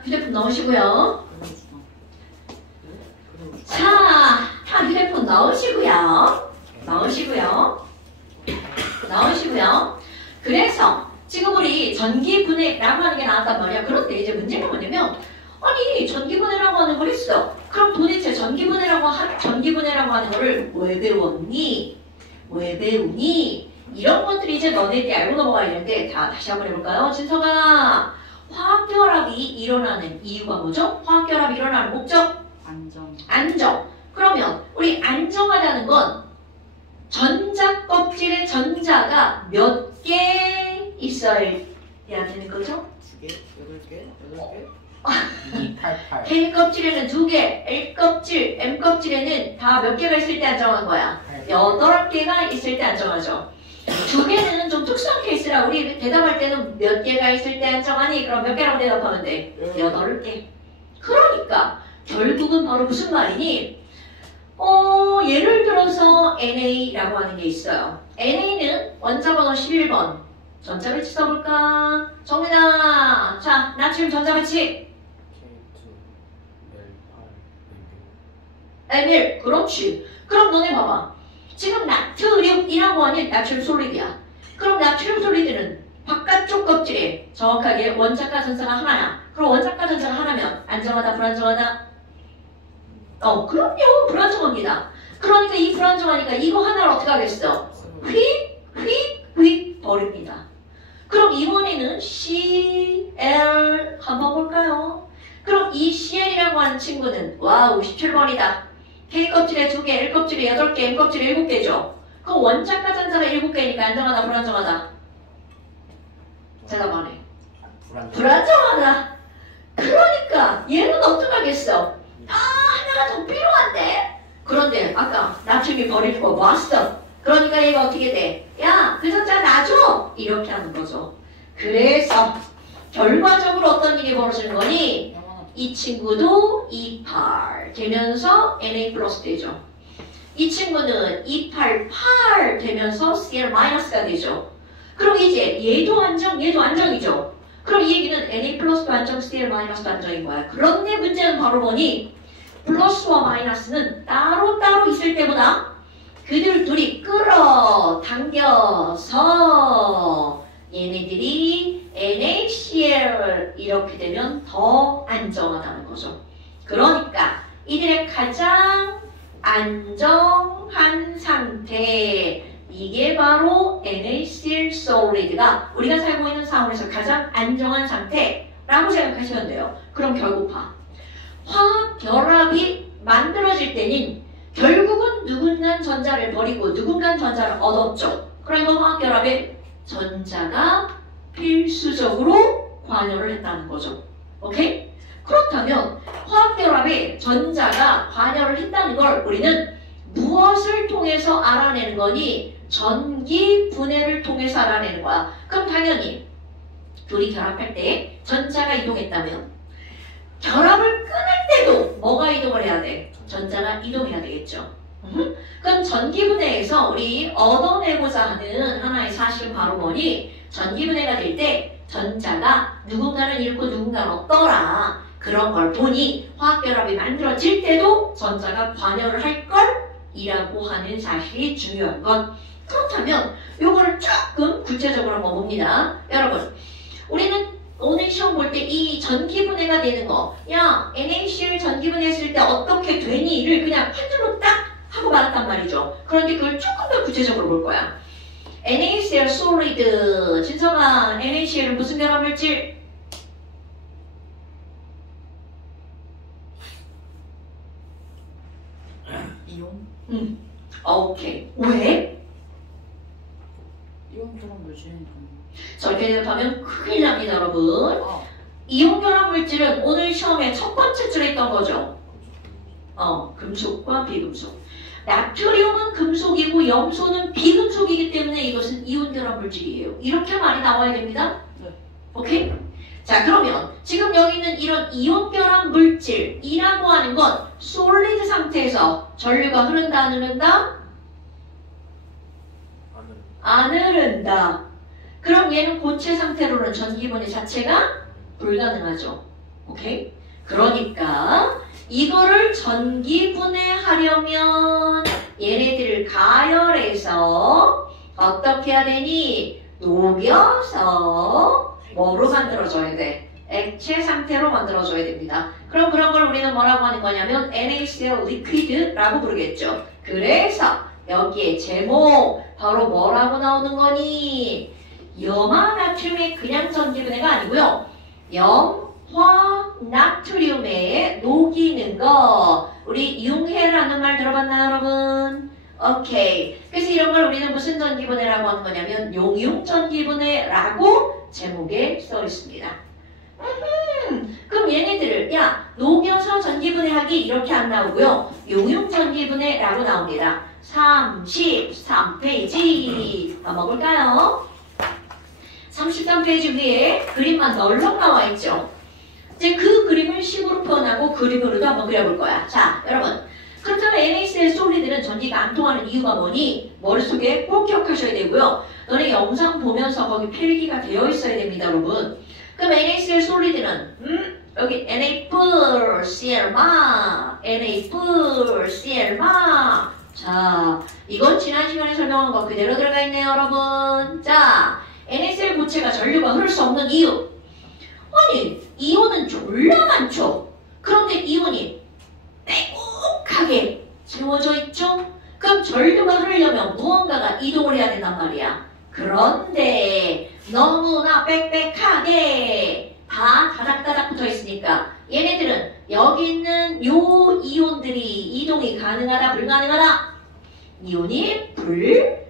자, 휴대폰 넣으시고요. 자, 다 휴대폰 넣으시고요. 그래서 지금 우리 전기분해라고 하는 게 나왔단 말이야. 그런데 이제 문제가 뭐냐면 아니 전기분해라고 하는 걸 했어. 그럼 도대체 전기분해라고 하는 거를 왜 배웠니? 이런 것들이 이제 너네들이 알고 넘어가야 되는데 다시 한번 해볼까요? 진서가 화학결합이 일어나는 이유가 뭐죠? 화학결합이 일어나는 목적? 안정. 그러면 우리 안정하다는 건 전자 껍질에 전자가 몇 개 있어야 되는 거죠? 2개? 8개? 88. K 껍질에는 2개, L 껍질, M 껍질에는 다 몇 개가 있을 때 안정한 거야? 8개가 있을 때 안정하죠. 2개는 좀 특수한 케이스라 우리 대답할 때는 몇 개가 있을 때 안정하니? 그럼 몇 개라고 대답하면 돼? 8개. 그러니까 결국은 바로 무슨 말이니? 예를 들어서 NA라고 하는 게 있어요. NA는 원자번호 11번. 전자배치 써볼까? 정민아! 자, 나트륨 전자배치. N1. 그렇지. 그럼 너네 봐봐. 지금 나트륨이라고 하는 나트륨 솔리드야. 그럼 나트륨 솔리드는 바깥쪽 껍질에 정확하게 원자가 전자가 하나야. 그럼 원자가 전자가 하나면 안정하다, 불안정하다? 그럼요. 불안정합니다. 그러니까 이 불안정하니까 이거 하나를 어떻게 하겠어? 휙 버립니다. 그럼 이번에는 CL 한번 볼까요? 그럼 이 CL이라고 하는 친구는 와우 17번이다. K 껍질에 2개, L 껍질에 8개, M 껍질에 7개죠. 그럼 원자가 전자가 7개니까 안정하다, 불안정하다? 대답 안 해. 불안정하다. 그러니까 얘는 어떡하겠어? 하나가 더 필요한데? 그런데 아까 나중에 버리는 거 봤어. 그러니까 얘가 어떻게 돼? 야, 그 전자 놔줘! 이렇게 하는 거죠. 그래서 결과적으로 어떤 일이 벌어지는 거니? 이 친구도 28 되면서 Na 플러스 되죠. 이 친구는 288 되면서 Cl 마이너스가 되죠. 그럼 이제 얘도 안정, 얘도 안정이죠. 그럼 이 얘기는 Na 플러스도 안정, Cl 마이너스도 안정인 거야. 그런데 문제는 바로 뭐니? 플러스와 마이너스는 따로따로 있을 때보다 그들 둘이 끌어당겨서 얘네들이 NaCl 이렇게 되면 더 안정하다는 거죠. 그러니까 이들의 가장 안정한 상태, 이게 바로 NaCl solid가 우리가 살고 있는 상황에서 가장 안정한 상태라고 생각하시면 돼요. 그럼 결국 화학 결합이 만들어질 때는 결국은 누군가 전자를 버리고 누군가 전자를 얻었죠. 그러니까 화학 결합에 전자가 필수적으로 관여를 했다는 거죠. 오케이? 그렇다면 화학 결합에 전자가 관여를 했다는 걸 우리는 무엇을 통해서 알아내는 거니? 전기 분해를 통해서 알아내는 거야. 그럼 당연히 둘이 결합할 때 전자가 이동했다면 결합을 끊을 때도 뭐가 이동을 해야 돼? 전자가 이동해야 되겠죠. 그럼 전기분해에서 우리 얻어내고자 하는 하나의 사실은 바로 뭐니? 전기분해가 될 때 전자가 누군가는 잃고 누군가는 얻더라. 그런 걸 보니 화학결합이 만들어질 때도 전자가 관여를 할 걸이라고 하는 사실이 중요한 것. 그렇다면 요거를 조금 구체적으로 한번 봅니다. 여러분, 우리는 오늘 시험 볼 때 이 전기분해가 되는 거, 야, NaCl 전기분해했을 때 어떻게 되니를 그냥 한 줄로 딱 하고 말았단 말이죠. 그런데 그걸 조금 더 구체적으로 볼 거야. NaCl solid, 진성아, NaCl은 무슨 결합물질? 이온? 오케이. 왜? 이온 결합물질은 저렇게 대답하면 큰일 납니다, 여러분. 이온 결합물질은 오늘 시험에 첫 번째 줄에 있던 거죠. 금속과 비금속. 나트륨은 금속이고 염소는 비금속이기 때문에 이것은 이온 결합물질이에요. 이렇게 말이 나와야 됩니다. 네. 오케이? 자, 그러면 지금 여기 있는 이런 이온 결합물질이라고 하는 건 솔리드 상태에서 전류가 흐른다, 안 흐른다? 안 흐른다. 그럼 얘는 고체 상태로는 전기분해 자체가 불가능하죠. 오케이? 그러니까 이거를 전기분해하려면 얘네들을 가열해서 어떻게 해야 되니? 녹여서 뭐로 만들어줘야 돼? 액체 상태로 만들어줘야 됩니다. 그럼 그런 걸 우리는 뭐라고 하는 거냐면 NaCl liquid라고 부르겠죠. 그래서 여기에 제목 바로 뭐라고 나오는 거니? 염화나트륨의 그냥 전기분해가 아니고요. 염화나트륨에 녹이는 거. 우리 이용해라는 말 들어봤나요, 여러분? 오케이. 그래서 이런 걸 우리는 무슨 전기분해라고 하는 거냐면 용융전기분해라고 제목에 써 있습니다. 그럼 얘네들을 녹여서 전기분해하기 이렇게 안 나오고요. 용융전기분해라고 나옵니다. 33페이지 넘어볼까요? 33페이지 위에 그림만 널렁 나와 있죠. 이제 그 그림을 식으로 표현하고 그림으로도 한번 그려볼 거야. 자, 여러분. 그렇다면 NaCl 솔리드는 전기가 안 통하는 이유가 뭐니? 머릿속에 꼭 기억하셔야 되고요. 너네 영상 보면서 거기 필기가 되어 있어야 됩니다, 여러분. 그럼 NaCl 솔리드는 여기 Na+Cl 자, 이건 지난 시간에 설명한 거 그대로 들어가 있네요, 여러분. 자, NaCl 고체가 전류가 흐를 수 없는 이유. 아니, 이온은 졸라 많죠. 그런데 이온이 빼곡하게 채워져 있죠? 그럼 전류가 흐르려면 무언가가 이동을 해야 된단 말이야. 그런데 너무나 빽빽하게 다 다닥다닥 붙어 있으니까 얘네들은 여기 있는 요 이온들이 이동이 가능하다, 불가능하다? 이온이 불가능.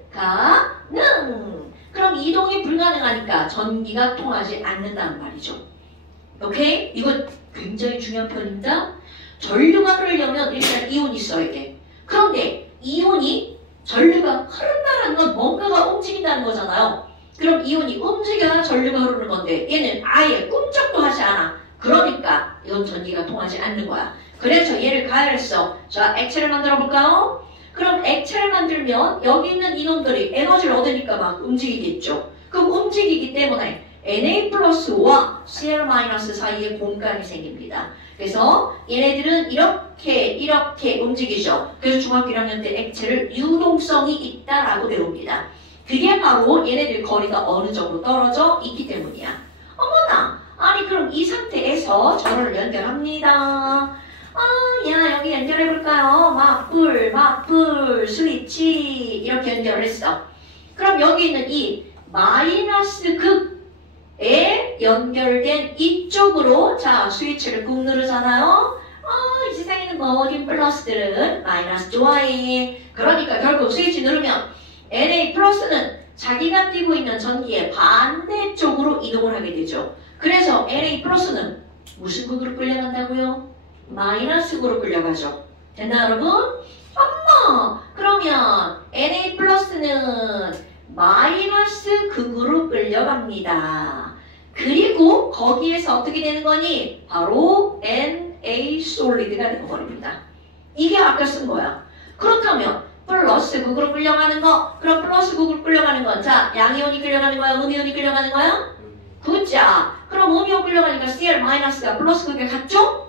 그럼 이동이 불가능하니까 전기가 통하지 않는다는 말이죠. 오케이? 이거 굉장히 중요한 표현입니다. 전류가 흐르려면 일단 이온이 있어야 돼. 그런데 이온이 전류가 흐른다는 건 뭔가가 움직인다는 거잖아요. 그럼 이온이 움직여야 전류가 흐르는 건데 얘는 아예 꿈쩍도 하지 않아. 그러니까 이건 전기가 통하지 않는 거야. 그래서 얘를 가열했어. 자, 액체를 만들어 볼까요? 그럼 액체를 만들면 여기 있는 이온들이 에너지를 얻으니까 막 움직이겠죠. 그럼 움직이기 때문에 Na+와 Cl- 사이에 공간이 생깁니다. 그래서 얘네들은 이렇게 움직이죠. 그래서 중학교 1학년 때 액체를 유동성이 있다라고 배웁니다. 그게 바로 얘네들 거리가 어느 정도 떨어져 있기 때문이야. 어머나! 아니 그럼 이 상태에서 전원을 연결합니다. 여기 연결해볼까요? 맞불, 스위치 이렇게 연결을 했어. 그럼 여기 있는 이 마이너스 극에 연결된 이쪽으로 자 스위치를 꾹 누르잖아요. 이 세상에 있는 모든 플러스들은 마이너스 좋아해. 그러니까 결국 스위치 누르면 Na+는 자기가 띄고 있는 전기의 반대쪽으로 이동을 하게 되죠. 그래서 Na+는 무슨 극으로 끌려간다고요? 마이너스 극으로 끌려가죠. 됐나 여러분? 엄마! 그러면 Na+는 마이너스 극으로 끌려갑니다. 그리고 거기에서 어떻게 되는 거니? 바로 Na-solid가 되어버립니다. 이게 아까 쓴 거야. 그렇다면 플러스 극으로 끌려가는 거, 그럼 플러스 극으로 끌려가는 건 자, 양이온이 끌려가는 거야? 음이온이 끌려가는 거야? 그자. 그럼 음이온 끌려가니까 Cl-가 플러스 극에 갔죠?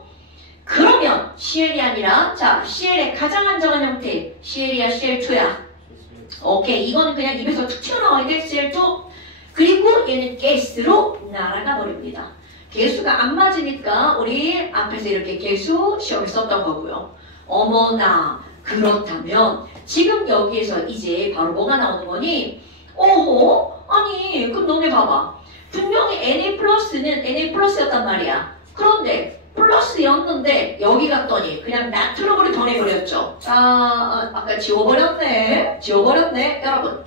그러면 CL이 아니라 자, CL의 가장 안정한 형태 CL이야, CL2야. 오케이, 이거는 그냥 입에서 툭 튀어나와야 돼, CL2. 그리고 얘는 가스로 날아가 버립니다. 개수가 안 맞으니까 우리 앞에서 이렇게 개수 시험에 썼던 거고요. 어머나, 그렇다면 지금 여기에서 이제 바로 뭐가 나오는 거니? 아니 그럼 너네 봐봐. 분명히 Na+는 Na+였단 말이야. 그런데 플러스였는데 여기 갔더니 그냥 나트륨으로 변해버렸죠. 자, 아까 지워버렸네. 여러분,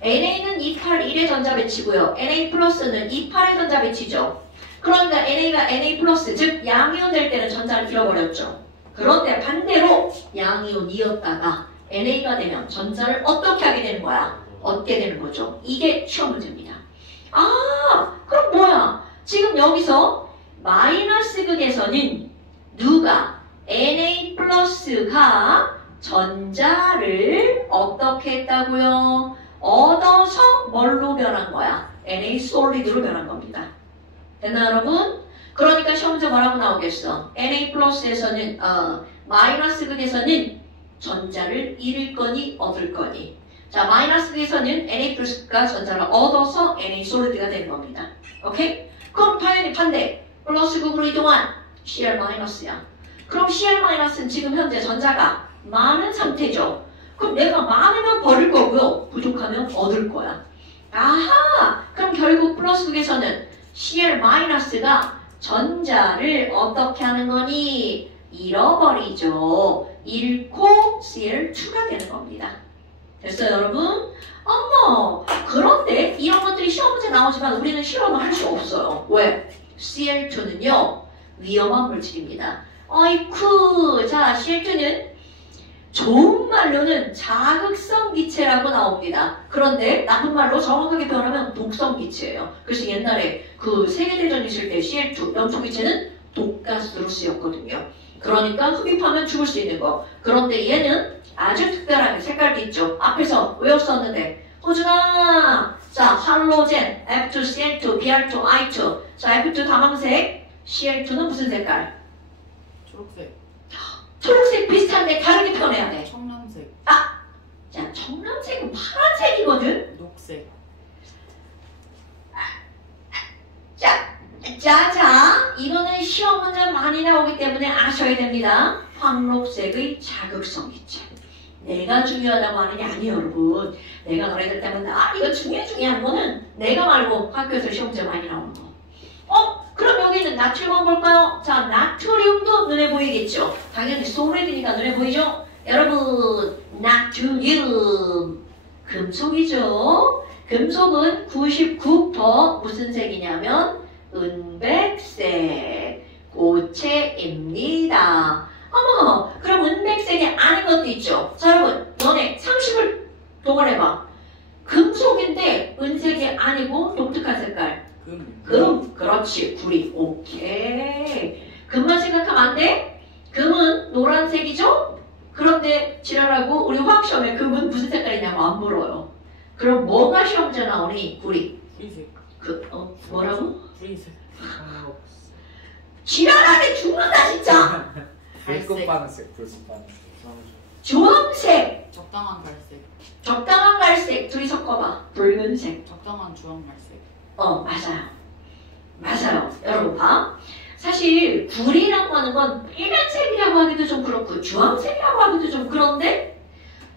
Na는 281의 전자 배치고요. Na+는 28의 전자 배치죠. 그러니까 Na가 Na+, 즉 양이온 될 때는 전자를 잃어버렸죠. 그런데 반대로 양이온이었다가 Na가 되면 전자를 어떻게 하게 되는 거야? 얻게 되는 거죠. 이게 시험 문제입니다. 그럼 뭐야? 지금 여기서 마이너스 극에서는 누가? Na+가 전자를 어떻게 했다고요? 얻어서 뭘로 변한 거야? Na solid로 변한 겁니다. 됐나 여러분? 그러니까 시험 문제 뭐라고 나오겠어? Na 플러스에서는 마이너스 극에서는 전자를 잃을 거니 얻을 거니. 자, 마이너스 극에서는 Na 플러스가 전자를 얻어서 Na 솔리드가 되는 겁니다. 오케이? 그럼 당연히 반대. 플러스 극으로 이동한 Cl 마이너스야. 그럼 Cl 마이너스는 지금 현재 전자가 많은 상태죠. 그럼 내가 많으면 버릴 거고요. 부족하면 얻을 거야. 아하! 그럼 결국 플러스 극에서는 Cl 마이너스가 전자를 어떻게 하는 거니? 잃어버리죠. 잃고 Cl2가 되는 겁니다. 됐어요, 여러분? 어머! 그런데 이런 것들이 시험 문제 나오지만 우리는 실험을 할 수 없어요. 왜? Cl2는요, 위험한 물질입니다. 어이쿠! 자, Cl2는 좋은 말로는 자극성 기체라고 나옵니다. 그런데 나쁜 말로 정확하게 표현하면 독성 기체예요. 그래서 옛날에 그 세계대전 있을 때 Cl2, 염소 기체는 독가스로 쓰였거든요. 그러니까 흡입하면 죽을 수 있는 거. 그런데 얘는 아주 특별하게 색깔도 있죠. 앞에서 외웠었는데 호준아! 자, 할로젠, F2, Cl2, Br2, I2. 자, F2 다망색, Cl2는 무슨 색깔? 초록색. 초록색 비슷한데 다르게 표현해야 돼. 청량색. 아! 자, 청량색은 파란색이거든? 녹색. 자, 이거는 시험 문제 많이 나오기 때문에 아셔야 됩니다. 황록색의 자극성 기체. 내가 중요하다고 하는 게 아니에요, 여러분. 내가 너희들 때문에 이거 중요한 거는 내가 말고 학교에서 시험 문제 많이 나오는 거. 그럼 여기는 나트륨 한번 볼까요? 자, 나트륨도 눈에 보이겠죠? 당연히 솔리드니까 눈에 보이죠? 여러분, 나트륨. 금속이죠? 금속은 99% 무슨 색이냐면 은백색. 고체입니다. 어머, 그럼 은백색이 아닌 것도 있죠? 자, 여러분, 너네 상식을 동원해봐. 금속인데 은색이 아니고 독특한 색깔. 금, 그렇지, 구리, 오케이. 금만 생각하면 안 돼? 금은 노란색이죠? 그런데 지랄하고 우리 화학시험에 금은 무슨 색깔이냐고 안 물어요. 그럼 뭐가 시험 문제 나오니? 구리. 구리색. 뭐라고? 구리색. 지랄하네 죽는다 진짜. 불꽃반색, 불꽃반색. 주황색. 적당한 갈색. 적당한 갈색. 둘이 섞어봐. 붉은색. 적당한 주황 갈색. 맞아요. 여러분 봐. 사실 구리라고 하는 건 빨간색이라고 하기도 좀 그렇고 주황색이라고 하기도 좀 그런데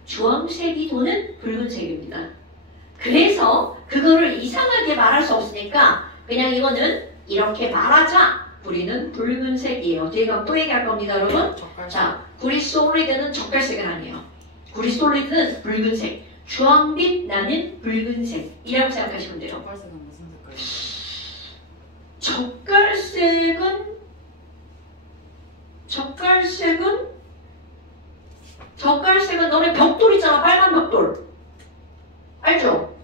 주황색이 도는 붉은색입니다. 그래서 그거를 이상하게 말할 수 없으니까 그냥 이거는 이렇게 말하자. 구리는 붉은색이에요. 뒤에가 또 얘기할 겁니다, 여러분. 젓갈색. 자, 구리 솔리드는 젓갈색은 아니에요. 구리 솔리드는 붉은색. 주황빛 나는 붉은색이라고 생각하시면 돼요. 젓갈색은 무슨 색깔이에요? 젓갈색은 너네 벽돌 있잖아. 빨간 벽돌. 알죠?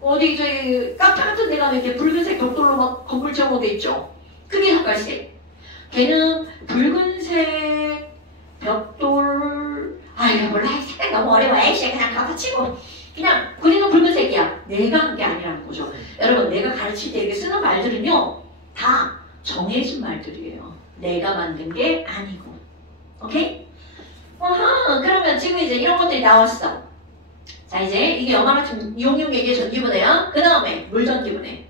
어디 저기 카페 같은 데 가면 이렇게 붉은색 벽돌로 막 건물 지어놓은 데 있죠? 그게 젓갈색. 걔는 붉은색 벽돌 몰라. 색깔 너무 어려워. 에이씨 그냥 갖다 치고 그냥 그리고 붉은색이야. 내가 한 게 아니라는 거죠. 여러분 내가 가르칠 때 이렇게 쓰는 말들은요 다 정해진 말들이에요. 내가 만든 게 아니고. 오케이? 그러면 지금 이제 이런 것들이 나왔어. 자 이제 이게 영화같은 이용용액의 전기분해야. 그 다음에 물 전기분해.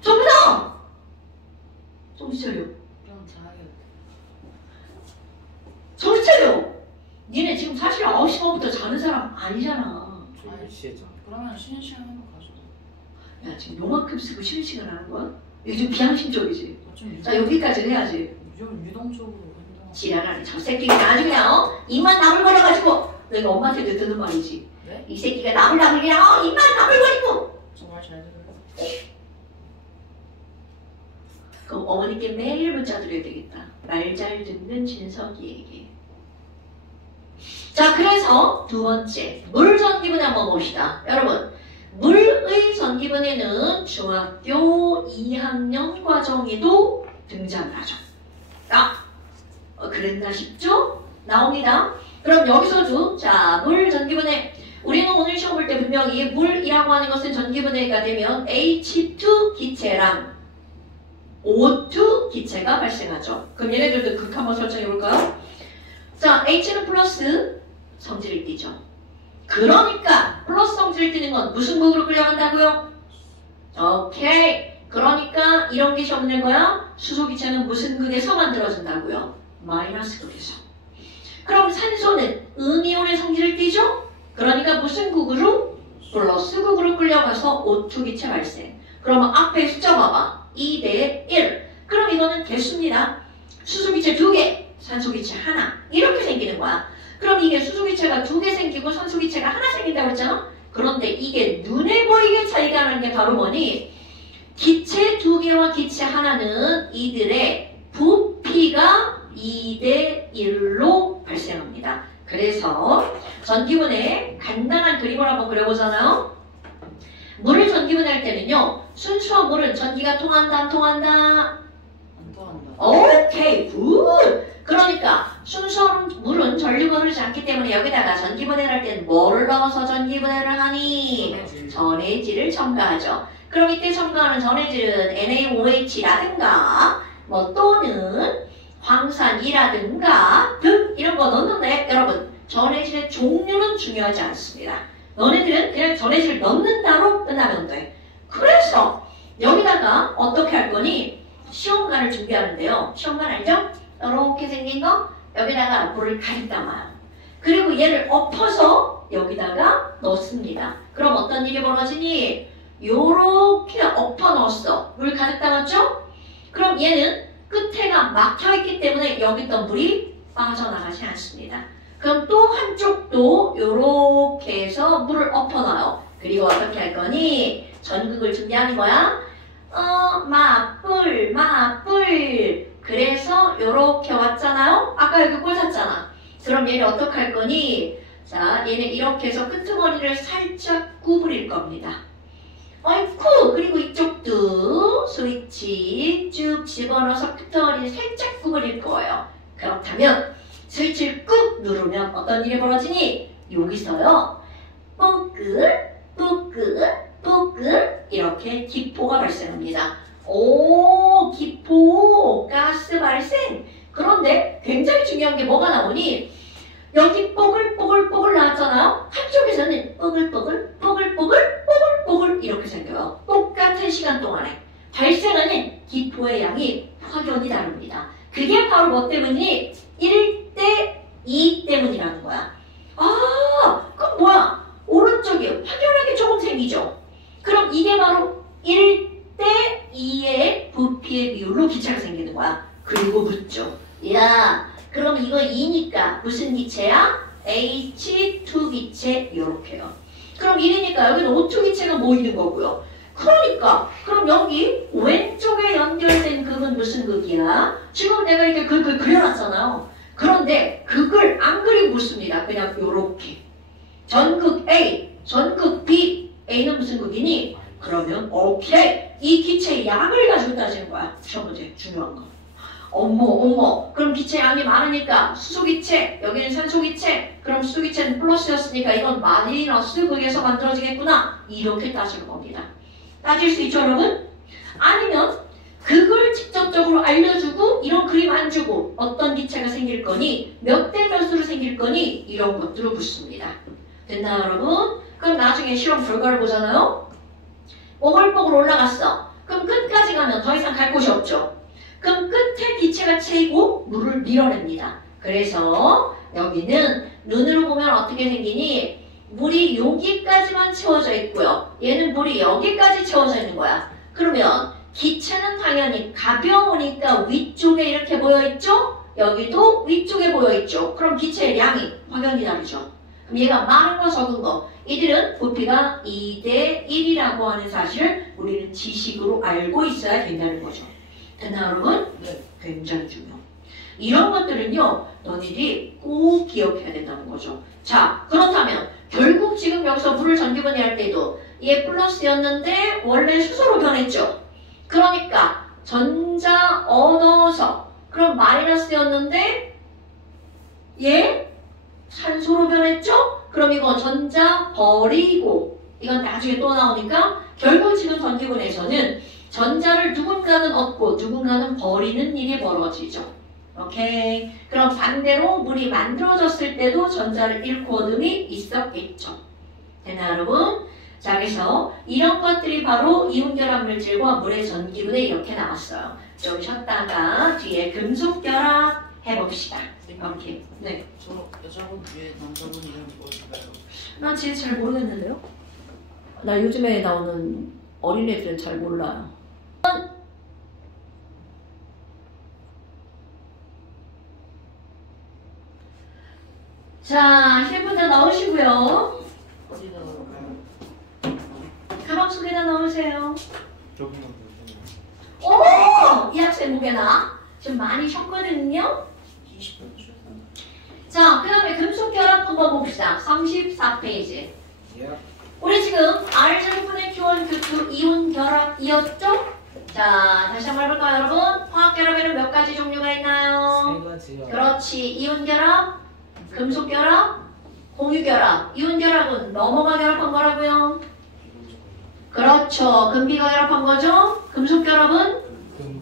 전부 다! 정신 차려. 그럼 자요. 정신 차려! 니네 지금 사실 9시 반부터 자는 사람 아니잖아. 저 10시에 자. 그러면 쉬는 시간 행복하죠. 야 지금 요만큼 쓰고 쉬는 시간 하는 거야? 요즘 비양심적이지. 좀 자 여기까지는 해야지. 유동적으로 행동. 지랄하네. 저 새끼가 아주 그냥 입만 나불거려가지고 내가 엄마한테도 듣는 말이지. 네? 이 새끼가 나불나불 그냥 입만 나불거리고. 정말 잘 들어요. 그럼 어머니께 매일 문자 드려야 되겠다. 말 잘 듣는 진석이에게. 자 그래서 두 번째 물 전기분해 한번 봅시다. 여러분 물의 전기분해는 중학교 2학년 과정에도 등장을 하죠. 그랬나 싶죠? 나옵니다. 그럼 여기서도 자 물 전기분해 우리는 오늘 시험 볼 때 분명히 물이라고 하는 것은 전기분해가 되면 H2 기체랑 O2 기체가 발생하죠. 그럼 얘네들도 극 한번 설정해 볼까요? 자, H는 플러스 성질을 띠죠. 그러니까 플러스 성질을 띠는 건 무슨 극으로 끌려간다고요? 오케이. 그러니까 이런 게 시험 낸 거야? 수소 기체는 무슨 극에서 만들어진다고요? 마이너스 극에서. 그럼 산소는 음이온의 성질을 띠죠? 그러니까 무슨 극으로? 플러스 극으로 끌려가서 O2 기체 발생. 그러면 앞에 숫자 봐봐. 2대 1. 그럼 이거는 개수입니다. 수소기체 2개, 산소기체 하나. 이렇게 생기는 거야. 그럼 이게 수소기체가 2개 생기고 산소기체가 하나 생긴다고 했잖아? 그런데 이게 눈에 보이게 차이가 나는 게 바로 뭐니? 기체 2개와 기체 하나는 이들의 부피가 2대 1로 발생합니다. 그래서 전기분해 간단한 그림을 한번 그려보잖아요. 물을 전기분해할 때는요. 순수한 물은 전기가 통한다 안 통한다? 안 통한다. 오케이 굿. 그러니까 순수한 물은 전류가 흐르지 않기 때문에 여기다가 전기분해를 할 때는 뭐를 넣어서 전기분해를 하니? 전해질을 첨가하죠. 그럼 이때 첨가하는 전해질은 NaOH라든가 뭐 또는 황산이라든가 등 이런 거 넣는데 여러분 전해질의 종류는 중요하지 않습니다. 너네들은 그냥 전해질을 넣는다로 끝나면 돼. 그래서 여기다가 어떻게 할 거니? 시험관을 준비하는데요. 시험관 알죠? 이렇게 생긴 거 여기다가 물을 가득 담아요. 그리고 얘를 엎어서 여기다가 넣습니다. 그럼 어떤 일이 벌어지니? 요렇게 엎어 넣었어. 물 가득 담았죠? 그럼 얘는 끝에가 막혀있기 때문에 여기 있던 물이 빠져나가지 않습니다. 그럼 또 한쪽도 요렇게 해서 물을 엎어놔요. 그리고 어떻게 할 거니? 전극을 준비하는 거야. 맞불. 그래서 요렇게 왔잖아요. 아까 여기 꽂았잖아. 그럼 얘를 어떻게 할 거니? 자, 얘는 이렇게 해서 끄트머리를 살짝 구부릴 겁니다. 아이쿠! 그리고 이쪽도 스위치 쭉 집어넣어서 끄트머리를 살짝 구부릴 거예요. 그렇다면 스위치를 꾹 누르면 어떤 일이 벌어지니? 여기서요. 뽀글 이렇게 기포가 발생합니다. 오, 기포, 가스 발생. 그런데 굉장히 중요한 게 뭐가 나오니? 여기 뽀글 나왔잖아요. 한쪽에서는 뽀글 이렇게 생겨요. 똑같은 시간 동안에 발생하는 기포의 양이 확연히 다릅니다. 그게 바로 뭐 때문이니? 1대 2 때문이라는 거야. 아, 그럼 뭐야? 오른쪽이 확연하게 조금 생기죠? 그럼 이게 바로 1대 2의 부피의 비율로 기체가 생기는 거야. 그리고 묻죠. 야, 그럼 이거 2니까 무슨 기체야? H2 기체 요렇게요. 그럼 1이니까 여기는 O2 기체가 모이는 거고요. 그러니까 그럼 여기 왼쪽에 연결된 극은 무슨 극이야? 지금 내가 이렇게 극을 그려놨잖아요. 그런데 극을 안 그리고 묻습니다. 그냥 요렇게. 전극 A, 전극 B. A는 무슨 극이니? 그러면 오케이. 이 기체의 양을 가지고 따지는 거야. 첫 번째 중요한 거. 어머. 그럼 기체 양이 많으니까 수소기체, 여기는 산소기체. 그럼 수소기체는 플러스였으니까 이건 마이너스 극에서 만들어지겠구나. 이렇게 따질 겁니다. 따질 수 있죠, 여러분? 아니면 그걸 직접적으로 알려주고 이런 그림 안 주고 어떤 기체가 생길 거니, 몇 대 몇으로 생길 거니 이런 것들을 묻습니다. 됐나요, 여러분? 그럼 나중에 실험 결과를 보잖아요. 뽀글뽀글 올라갔어. 그럼 끝까지 가면 더 이상 갈 곳이 없죠. 그럼 끝에 기체가 채이고 물을 밀어냅니다. 그래서 여기는 눈으로 보면 어떻게 생기니? 물이 여기까지만 채워져 있고요. 얘는 물이 여기까지 채워져 있는 거야. 그러면 기체는 당연히 가벼우니까 위쪽에 이렇게 모여있죠? 여기도 위쪽에 모여있죠. 그럼 기체의 양이 확연히 다르죠. 그럼 얘가 많은 거 적은 거. 이들은 부피가 2대 1이라고 하는 사실을 우리는 지식으로 알고 있어야 된다는 거죠. 됐나요, 여러분? 네. 굉장히 중요. 이런 것들은요, 너희들이 꼭 기억해야 된다는 거죠. 자, 그렇다면 결국 지금 여기서 물을 전기분해할 때도 얘 플러스였는데 원래 수소로 변했죠. 그러니까 전자 얻어서 그럼 마이너스였는데 얘 산소로 변했죠? 그럼 이거 전자 버리고 이건 나중에 또 나오니까 결국 지금 전기분해에서는 전자를 전자를 누군가는 얻고 누군가는 버리는 일이 벌어지죠. 오케이. 그럼 반대로 물이 만들어졌을 때도 전자를 잃고 얻음이 있었겠죠. 되나 여러분? 자, 그래서 이런 것들이 바로 이온결합 물질과 물의 전기분에 이렇게 나왔어요. 좀 쉬었다가 뒤에 금속결합 해봅시다. 오케이. 네. 저 여자분 뒤에 남자분 이름이 뭘까요? 난 진짜 잘 모르겠는데요? 나 요즘에 나오는 어린애들은 잘 몰라요. 자, 휴대폰 넣으시고요. 어디다 넣을까요? 가방 속에다 넣으세요. 저기만 오! 이 학생 목에나 지금 많이 쉬었거든요. 20분 주셨습니다. 자, 그 다음에 금속결합 한번 봅시다. 34페이지. 예. 우리 지금 R제곱분의 Q1, Q2 이온 결합이었죠? 자, 다시 한번 해볼까요, 여러분? 화학 결합에는 몇 가지 종류가 있나요? 세 가지요. 그렇지. 이온 결합, 금속 결합, 공유 결합. 이온 결합은 뭐뭐가 결합한 거라고요? 그렇죠. 금비가 결합한 거죠? 금속 결합은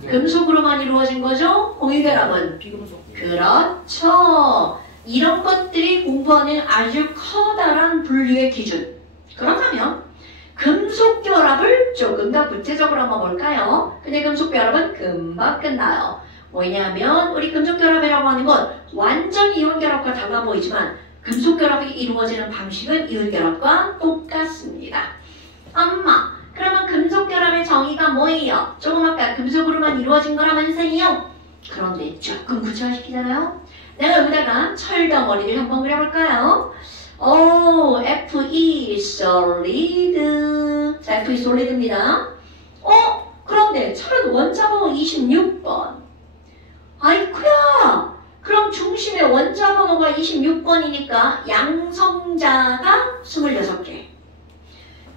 금속으로만 이루어진 거죠? 공유 결합은 비금속. 그렇죠. 이런 것들이 공부하는 아주 커다란 분류의 기준. 그렇다면 금속 결합을 조금 더 구체적으로 한번 볼까요? 근데 금속 결합은 금방 끝나요. 뭐냐면 우리 금속 결합이라고 하는 건 완전히 이온 결합과 달라 보이지만 금속 결합이 이루어지는 방식은 이온 결합과 똑같습니다. 엄마, 그러면 금속 결합의 정의가 뭐예요? 조금 아까 금속으로만 이루어진 거라면서요? 그런데 조금 구체화시키잖아요? 내가 여기다가 철덩어리를 한번 그려볼까요? 오, Fe solid. 자, Fe solid입니다. 그런데 철은 원자 번호 26번. 아이쿠야! 그럼 중심의 원자 번호가 26번이니까 양성자가 26개.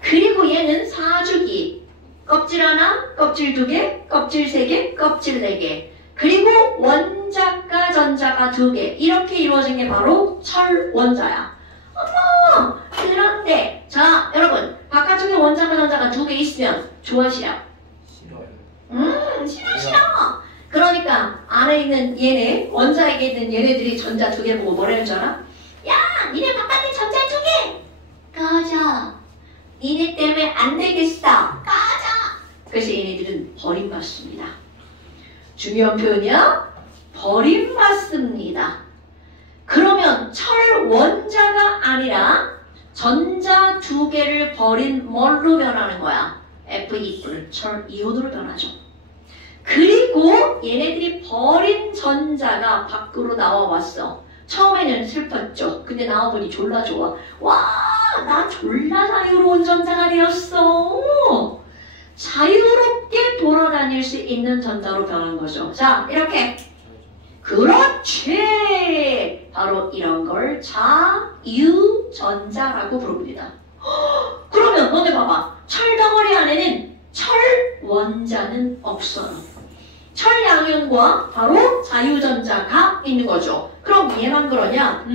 그리고 얘는 4주기. 껍질 하나, 껍질 2개, 껍질 3개, 껍질 4개. 그리고 원자가 전자가 2개. 이렇게 이루어진 게 바로 철 원자야. 어머! 그런데 자, 여러분 바깥쪽에 원자가 전자가 2개 있으면 좋아 싫어? 싫어요. 싫어. 그러니까 안에 있는 얘네, 원자에게 있는 얘네들이 전자 2개 보고 뭐라는 줄 알아? 야! 니네 바깥에 전자 2개! 꺼져. 니네 때문에 안 되겠어. 꺼져. 그래서 얘네들은 버림받습니다. 중요한 표현이야? 버림받습니다. 그러면 철 원자가 아니라 전자 2개를 버린 뭘로 변하는 거야? Fe+를 철 이온으로 변하죠. 그리고 얘네들이 버린 전자가 밖으로 나와왔어. 처음에는 슬펐죠. 근데 나와보니 졸라 좋아. 와, 나 졸라 자유로운 전자가 되었어. 자유롭게 돌아다닐 수 있는 전자로 변한 거죠. 자, 이렇게. 그렇지! 바로 이런 걸 자유전자라고 부릅니다. 그러면 너네 봐봐. 철덩어리 안에는 철 원자는 없어요. 철 양이온과 바로 자유전자가 있는 거죠. 그럼 얘만 그러냐?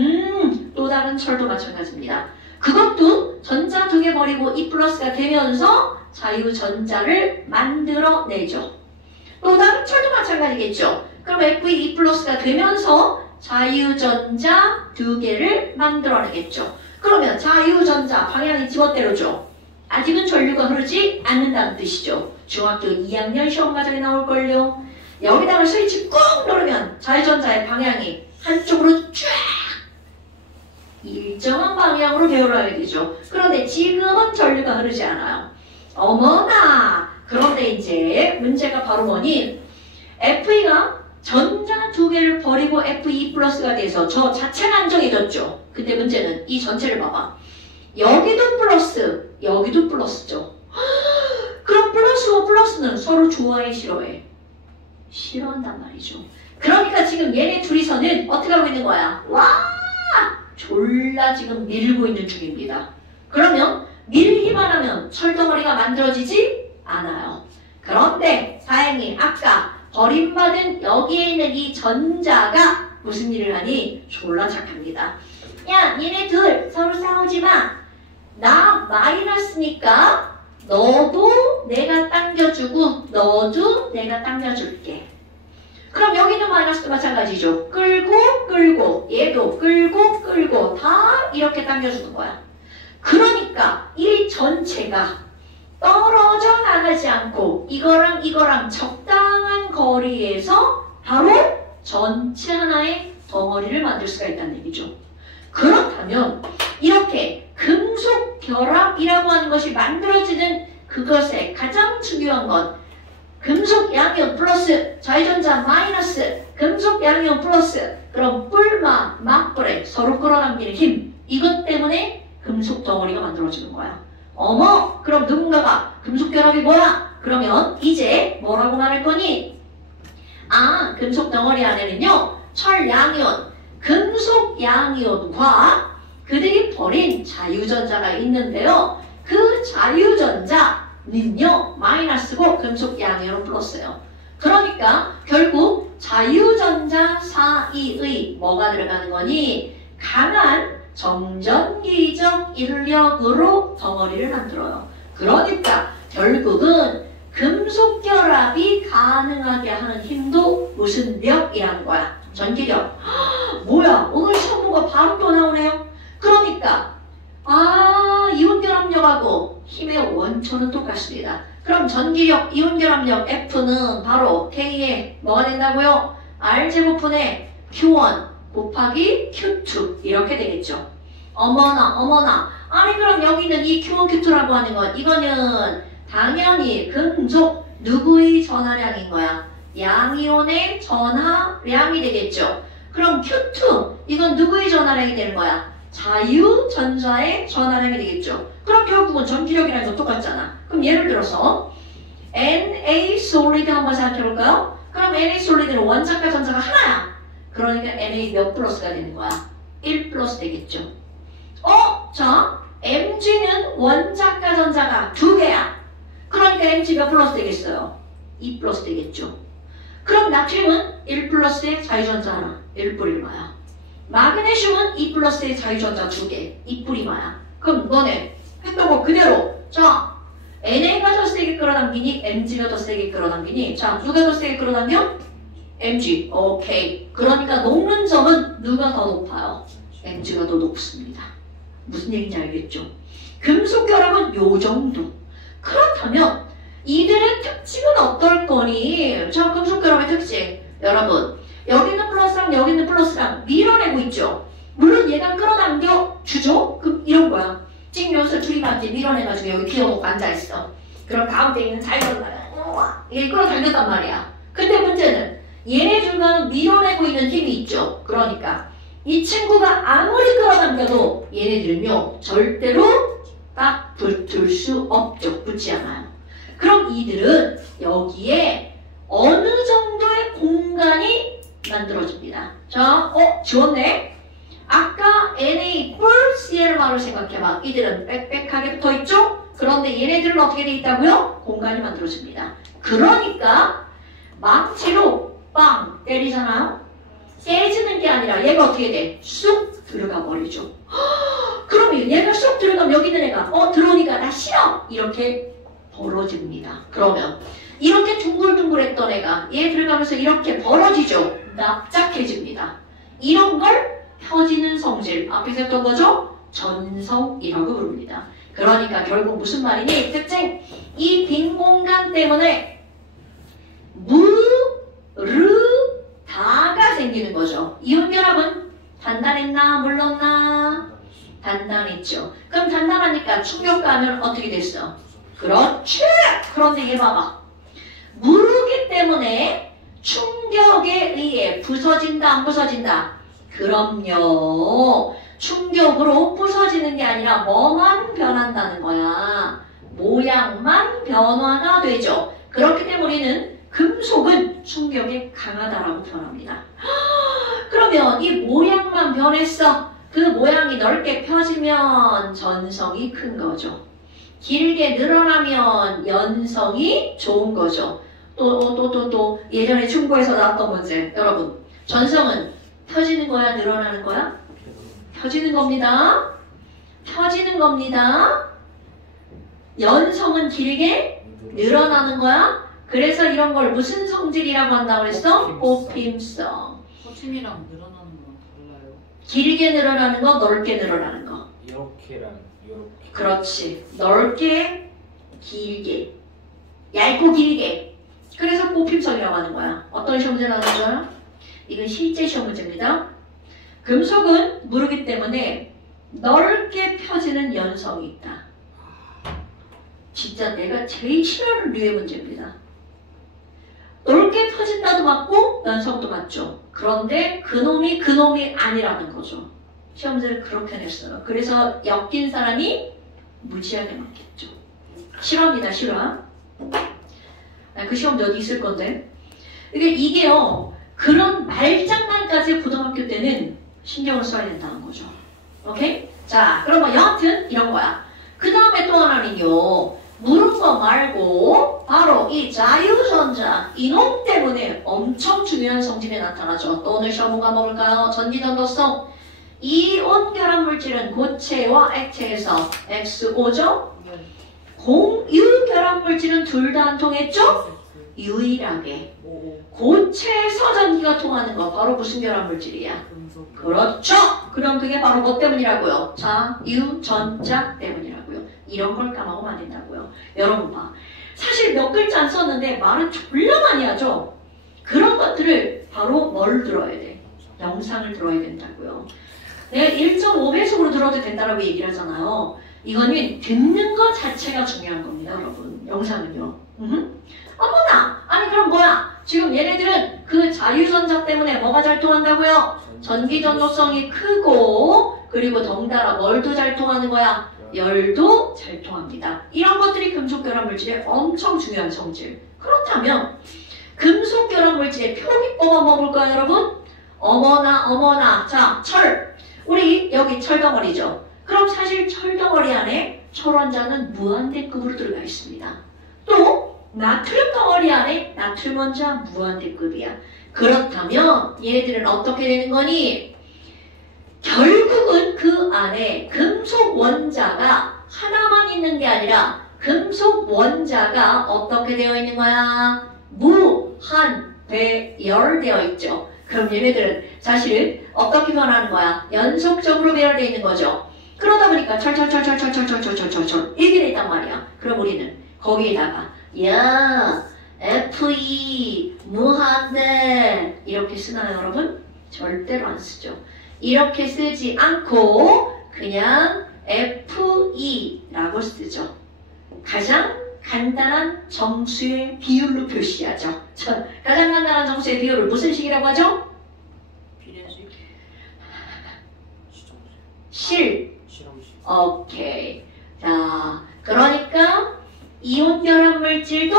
또 다른 철도 마찬가지입니다. 그것도 전자 2개 버리고 E 플러스가 되면서 자유전자를 만들어내죠. 또 다른 철도 마찬가지겠죠. 그럼 Fe 플러스가 되면서 자유전자 2개를 만들어내겠죠. 그러면 자유전자 방향이 지멋대로죠. 아직은 전류가 흐르지 않는다는 뜻이죠. 중학교 2학년 시험 과정에 나올걸요. 여기다가 스위치 꾹 누르면 자유전자의 방향이 한쪽으로 쫙 일정한 방향으로 배열하게 되죠. 그런데 지금은 전류가 흐르지 않아요. 어머나! 그런데 이제 문제가 바로 뭐니? Fe가 전자 2개를 버리고 Fe 플러스가 돼서 저 자체가 안정해졌죠. 근데 문제는 이 전체를 봐봐. 여기도 플러스, 여기도 플러스죠. 그럼 플러스와 플러스는 서로 좋아해, 싫어해? 싫어한단 말이죠. 그러니까 지금 얘네 둘이서는 어떻게 하고 있는 거야? 와! 졸라 지금 밀고 있는 중입니다. 그러면 밀기만 하면 철덩어리가 만들어지지 않아요. 그런데 다행히 아까 버림받은 여기에 있는 이 전자가 무슨 일을 하니? 졸라 착합니다. 야, 니네 둘 서로 싸우지 마. 나 마이너스니까 너도 내가 당겨주고 너도 내가 당겨줄게. 그럼 여기는 마이너스도 마찬가지죠. 끌고 얘도 끌고 다 이렇게 당겨주는 거야. 그러니까 이 전체가 떨어져 나가지 않고 이거랑 적당한 거리에서 바로 전체 하나의 덩어리를 만들 수가 있다는 얘기죠. 그렇다면 이렇게 금속 결합이라고 하는 것이 만들어지는 그것의 가장 중요한 건 금속 양이온 플러스 자유전자 마이너스 금속 양이온 플러스 그럼 뿔마 맞불에 서로 끌어당기는 힘 이것 때문에 금속 덩어리가 만들어지는 거야. 어머 그럼 누군가가 금속 결합이 뭐야? 그러면 이제 뭐라고 말할 거니? 아 금속 덩어리 안에는요 철 양이온 금속 양이온과 그들이 버린 자유전자가 있는데요. 그 자유전자는요 마이너스고 금속 양이온 플러스예요. 그러니까 결국 자유전자 사이의 뭐가 들어가는 거니? 강한 정전기적 인력으로 덩어리를 만들어요. 그러니까 결국은 금속 결합이 가능하게 하는 힘도 무슨 력이라는 거야? 전기력. 뭐야 오늘 시험 본 거 바로 또 나오네요. 그러니까 이온결합력하고 힘의 원초는 똑같습니다. 그럼 전기력, 이온결합력 F는 바로 K에 뭐가 된다고요? R제곱분의 Q1 곱하기 Q2 이렇게 되겠죠. 어머나 아니 그럼 여기는 이 Q1, Q2라고 하는 건 이거는 당연히 금속 누구의 전하량인 거야? 양이온의 전하량이 되겠죠. 그럼 Q2 이건 누구의 전하량이 되는 거야? 자유전자의 전하량이 되겠죠. 그럼 결국은 전기력이랑 건 똑같잖아. 그럼 예를 들어서 Na 솔리드 한번 생각해볼까요? 그럼 Na 솔리드는 원자과 전자가 하나야. 그러니까 Na 몇 플러스가 되는 거야? 1 플러스 되겠죠. 자 Mg는 원자과 전자가 2개야. 그러니까 Mg 몇 플러스 되겠어요? 2 플러스 되겠죠. 그럼 나트륨은 1 플러스의 자유전자 하나, 1뿌리마야. 마그네슘은 2 플러스의 자유전자 2개, 2뿌리마야. 그럼 너네 했던 거 그대로. 자, NA가 더 세게 끌어당기니? MG가 더 세게 끌어당기니? 자, 누가 더 세게 끌어당겨? MG. 오케이. 그러니까 녹는 점은 누가 더 높아요? MG가 더 높습니다. 무슨 얘기인지 알겠죠? 금속 결합은 요 정도. 그렇다면 이들의 특징은 어떨 거니? 자, 금속 결합의 특징. 여러분, 여기는 플러스랑 여기는 플러스랑 밀어내고 있죠. 물론 얘가 끌어당겨 주죠? 그럼 이런 거야. 지금 여기서 둘이 같이 밀어내가지고 여기 비워놓고 앉아있어. 그럼 가운데 있는 자유전자가 이게 끌어당겼단 말이야. 근데 문제는 얘네들과는 밀어내고 있는 힘이 있죠. 그러니까 이 친구가 아무리 끌어당겨도 얘네들은요 절대로 딱 붙을 수 없죠. 붙지 않아요. 그럼 이들은 여기에 어느 정도의 공간이 만들어집니다. 자, 지웠네? 아까 Na 뿔 CL마로 생각해봐. 이들은 빽빽하게 붙어있죠? 그런데 얘네들은 어떻게 돼 있다고요? 공간이 만들어집니다. 그러니까 망치로 빵 때리잖아요? 깨지는 게 아니라 얘가 어떻게 돼? 쑥 들어가 버리죠. 그러면 얘가 쑥 들어가면 여기 있는 애가 들어오니까 나 싫어! 이렇게 벌어집니다. 그러면 이렇게 둥글둥글했던 애가 얘 들어가면서 이렇게 벌어지죠. 납작해집니다. 이런 걸 펴지는 성질, 앞에서 했던 거죠? 전성이라고 부릅니다. 그러니까 결국 무슨 말이니? 특징! 이 빈 공간 때문에 다가 생기는 거죠. 이온결합은 단단했나? 물렀나? 단단했죠. 그럼 단단하니까 충격가하면 어떻게 됐어? 그렇지! 그런데 얘 봐봐. 무르기 때문에 충격에 의해 부서진다, 안 부서진다? 그럼요. 충격으로 부서지는 게 아니라 뭐만 변한다는 거야? 모양만 변화가 되죠. 그렇기 때문에 우리는 금속은 충격에 강하다라고 표현합니다. 그러면 이 모양만 변했어. 그 모양이 넓게 펴지면 전성이 큰 거죠. 길게 늘어나면 연성이 좋은 거죠. 또 예전에 중고에서 나왔던 문제. 여러분, 전성은 펴지는 거야, 늘어나는 거야? 펴지는 겁니다. 펴지는 겁니다. 연성은 길게 늘어나는 거야. 그래서 이런 걸 무슨 성질이라고 한다고 그랬어? 뽑힘성. 호침이랑 늘어나는 건 달라요. 길게 늘어나는 거, 넓게 늘어나는 거. 이렇게랑 이렇게. 그렇지. 넓게, 길게, 얇고 길게. 그래서 뽑힘성이라고 하는 거야. 어떤 시험 문제 나오는 거야? 이건 실제 시험 문제입니다. 금속은 무르기 때문에 넓게 펴지는 연성이 있다. 진짜 내가 제일 싫어하는 류의 문제입니다. 넓게 펴진다도 맞고 연성도 맞죠. 그런데 그놈이 아니라는 거죠. 시험 문제를 그렇게 냈어요. 그래서 엮인 사람이 무지하게 맞겠죠. 실화입니다. 실화. 그 시험도 어디 있을 건데. 이게요. 그런 말장난까지 고등학교 때는 신경을 써야 된다는 거죠. 오케이? 자, 그럼 뭐 여하튼 이런 거야. 그 다음에 또 하나는요. 물은 거 말고 바로 이 자유전자 이놈 때문에 엄청 중요한 성질이 나타나죠. 또 오늘 시험 뭐가 먹을까요? 전기전도성. 이온 결합 물질은 고체와 액체에서 XO죠. 공유 결합 물질은 둘 다 안 통했죠? 유일하게 고체에서 전기가 통하는 거 바로 무슨 결합 물질이야? 그렇죠. 그럼 그게 바로 뭐 때문이라고요? 자유전자 때문이라고요. 이런 걸 까먹으면 안 된다고요. 여러분 봐. 사실 몇 글자 안 썼는데 말은 졸라 많이 하죠. 그런 것들을 바로 뭘 들어야 돼? 영상을 들어야 된다고요. 내가 1.5배속으로 들어도 된다라고 얘기를 하잖아요. 이거는 듣는 것 자체가 중요한 겁니다, 여러분. 영상은요. 어머나! 아니 그럼 뭐야? 지금 얘네들은 그 자유전자 때문에 뭐가 잘 통한다고요? 전기전도성이 크고 그리고 덩달아 뭘도 잘 통하는 거야? 열도 잘 통합니다. 이런 것들이 금속결합물질의 엄청 중요한 성질. 그렇다면 금속결합물질의 표기법은 뭐 볼까요, 여러분? 어머나. 자, 철. 우리 여기 철덩어리죠. 그럼 사실 철덩어리 안에 철원자는 무한대급으로 들어가 있습니다. 또 나트륨 덩어리 안에 나트륨 원자 무한대급이야. 그렇다면 얘네들은 어떻게 되는 거니? 결국은 그 안에 금속 원자가 하나만 있는 게 아니라 금속 원자가 어떻게 되어 있는 거야? 무한 배열되어 있죠. 그럼 얘네들은 사실은 어떻게 변하는 거야? 연속적으로 배열되어 있는 거죠. 그러다 보니까 철 이렇게 돼 있단 말이야. 그럼 우리는 거기에다가 Fe 무한대 이렇게 쓰나요, 여러분? 절대로 안 쓰죠. 이렇게 쓰지 않고 그냥 Fe라고 쓰죠. 가장 간단한 정수의 비율로 표시하죠. 가장 간단한 정수의 비율을 무슨 식이라고 하죠? 비례식? 실험식. 오케이. 자, 그러니까 이온 결합 물질도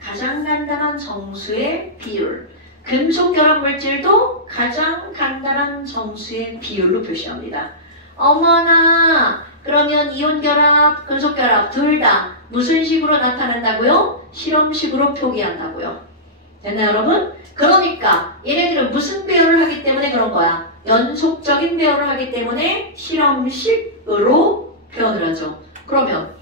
가장 간단한 정수의 비율, 금속 결합 물질도 가장 간단한 정수의 비율로 표시합니다. 어머나, 그러면 이온 결합, 금속 결합 둘 다 무슨 식으로 나타낸다고요? 실험식으로 표기한다고요. 됐나요, 여러분? 그러니까 얘네들은 무슨 배열을 하기 때문에 그런 거야? 연속적인 배열을 하기 때문에 실험식으로 표현을 하죠. 그러면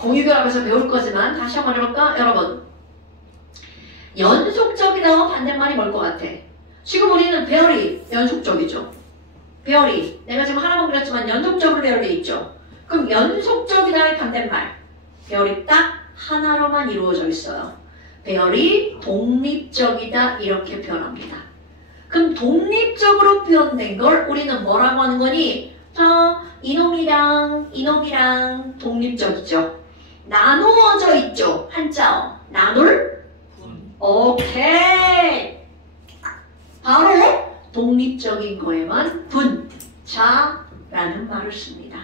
공유결합에서 배울 거지만 다시 한번 해볼까? 여러분, 연속적이다와 반대말이 뭘 것 같아? 지금 우리는 배열이 연속적이죠. 배열이 내가 지금 하나만 그렸지만 연속적으로 배열되어 있죠. 그럼 연속적이다의 반대말, 배열이 딱 하나로만 이루어져 있어요. 배열이 독립적이다 이렇게 표현합니다. 그럼 독립적으로 표현된 걸 우리는 뭐라고 하는 거니? 이놈이랑 독립적이죠. 나누어져 있죠. 한자어. 나눌? 오케이. 바로 독립적인 거에만 분자라는 말을 씁니다.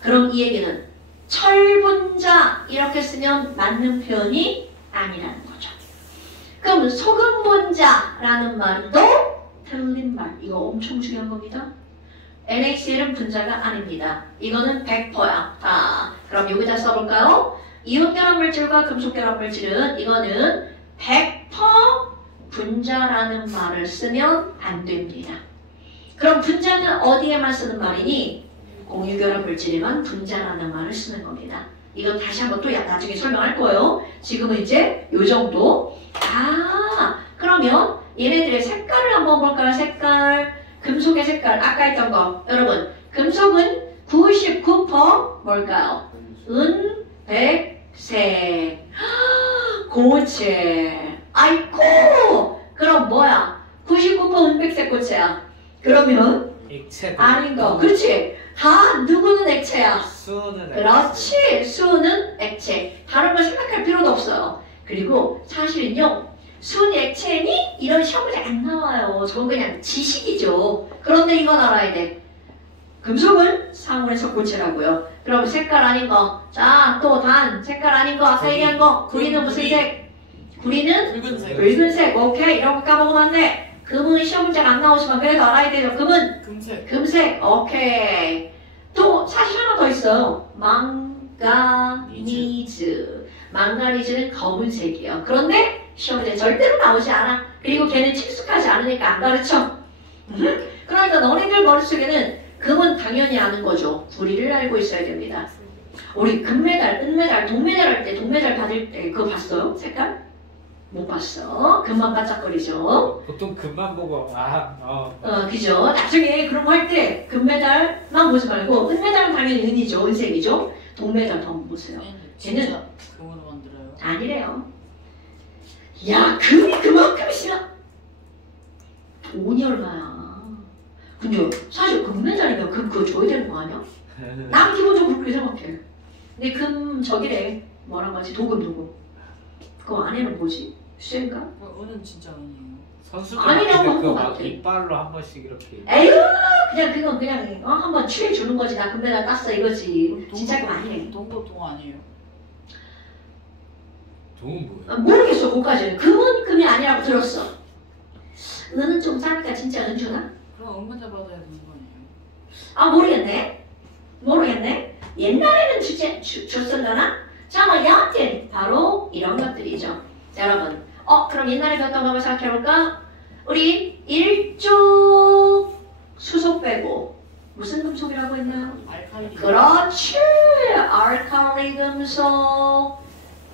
그럼 이 얘기는 철분자 이렇게 쓰면 맞는 표현이 아니라는 거죠. 그럼 소금분자라는 말도 틀린 말. 이거 엄청 중요한 겁니다. NaCl은 분자가 아닙니다. 이거는 100%야. 그럼 여기다 써볼까요? 이온결합물질과 금속결합물질은 이거는 100% 분자라는 말을 쓰면 안 됩니다. 그럼 분자는 어디에만 쓰는 말이니? 공유결합물질에만 분자라는 말을 쓰는 겁니다. 이거 다시 한번 또 나중에 설명할 거예요. 지금은 이제 요 정도. 그러면 얘네들의 색깔을 한번 볼까요? 색깔. 금속의 색깔. 아까 했던 거. 여러분, 금속은 99% 뭘까요? 은백색. 고체. 아이고! 그럼 뭐야? 99% 은백색 고체야. 그러면 액체. 아닌 거. 그렇지. 다 누구는 액체야? 수는 그렇지. 수는 액체. 다른 걸 생각할 필요도 없어요. 그리고 사실은요. 수는 액체니? 이런 시험 문제 안 나와요. 저건 그냥 지식이죠. 그런데 이건 알아야 돼. 금속은 상온에서 고체라고요. 그럼 색깔 아닌 거. 자, 또 단. 색깔 아닌 거. 아까 얘기한 거. 구리는 무슨 색? 구리는 붉은색. 붉은색. 오케이. 이런 거 까먹으면 안 돼. 금은 시험 문제가 안 나오지만 그래도 알아야 되죠. 금은 금색. 금색. 오케이. 또 사실 하나 더 있어요. 망가니즈. 망가니즈는 검은색이에요. 그런데 시험 문제 절대로 나오지 않아. 그리고 걔는 친숙하지 않으니까 안 가르쳐. 그러니까 너네들 머릿속에는 금은 당연히 아는 거죠. 구리를 알고 있어야 됩니다. 우리 금메달, 은메달, 동메달 할 때, 동메달 받을 때 그거 봤어요? 색깔? 못 봤어. 금만 반짝거리죠. 보통 금만 보고 그죠. 나중에 그런 거 할 때 금메달만 보지 말고 은메달은 당연히 은이죠. 은색이죠. 동메달 한번 보세요. 진짜 금으로 만들어요. 아니래요. 야, 금이 그만큼 싫어. 돈이 얼마야. 근데 사실 금메달이면 금 그거 줘야 되는 거 아니야? 난 기본적으로 그렇게 생각해. 근데 금 저기래. 뭐라고 하지? 도금. 그거 안에는 뭐지? 쇠인가? 은은 진짜 은이에요. 선수들 아니라고 한것 그거 같아. 막 이빨로 한 번씩 이렇게. 에휴, 그건 그냥 한번 취해 주는 거지. 나 금메달 땄어 이거지. 진짜 금 아니래. 동도 동 아니에요? 동은 뭐예요? 모르겠어. 그거까지는. 금은 금이 아니라고 들었어. 은은 좀 싸니까 진짜 은 주나? 그럼 은근자 받아야 되는 거 아니에요? 모르겠네. 옛날에는 줬을려나? 자, 뭐 여하튼 바로 이런 것들이죠. 자, 여러분. 그럼 옛날에 배웠던 거 한번 생각해볼까? 우리 1조 수소 빼고 무슨 금속이라고 했나요? 알칼리. 그렇지. 알칼리 금속.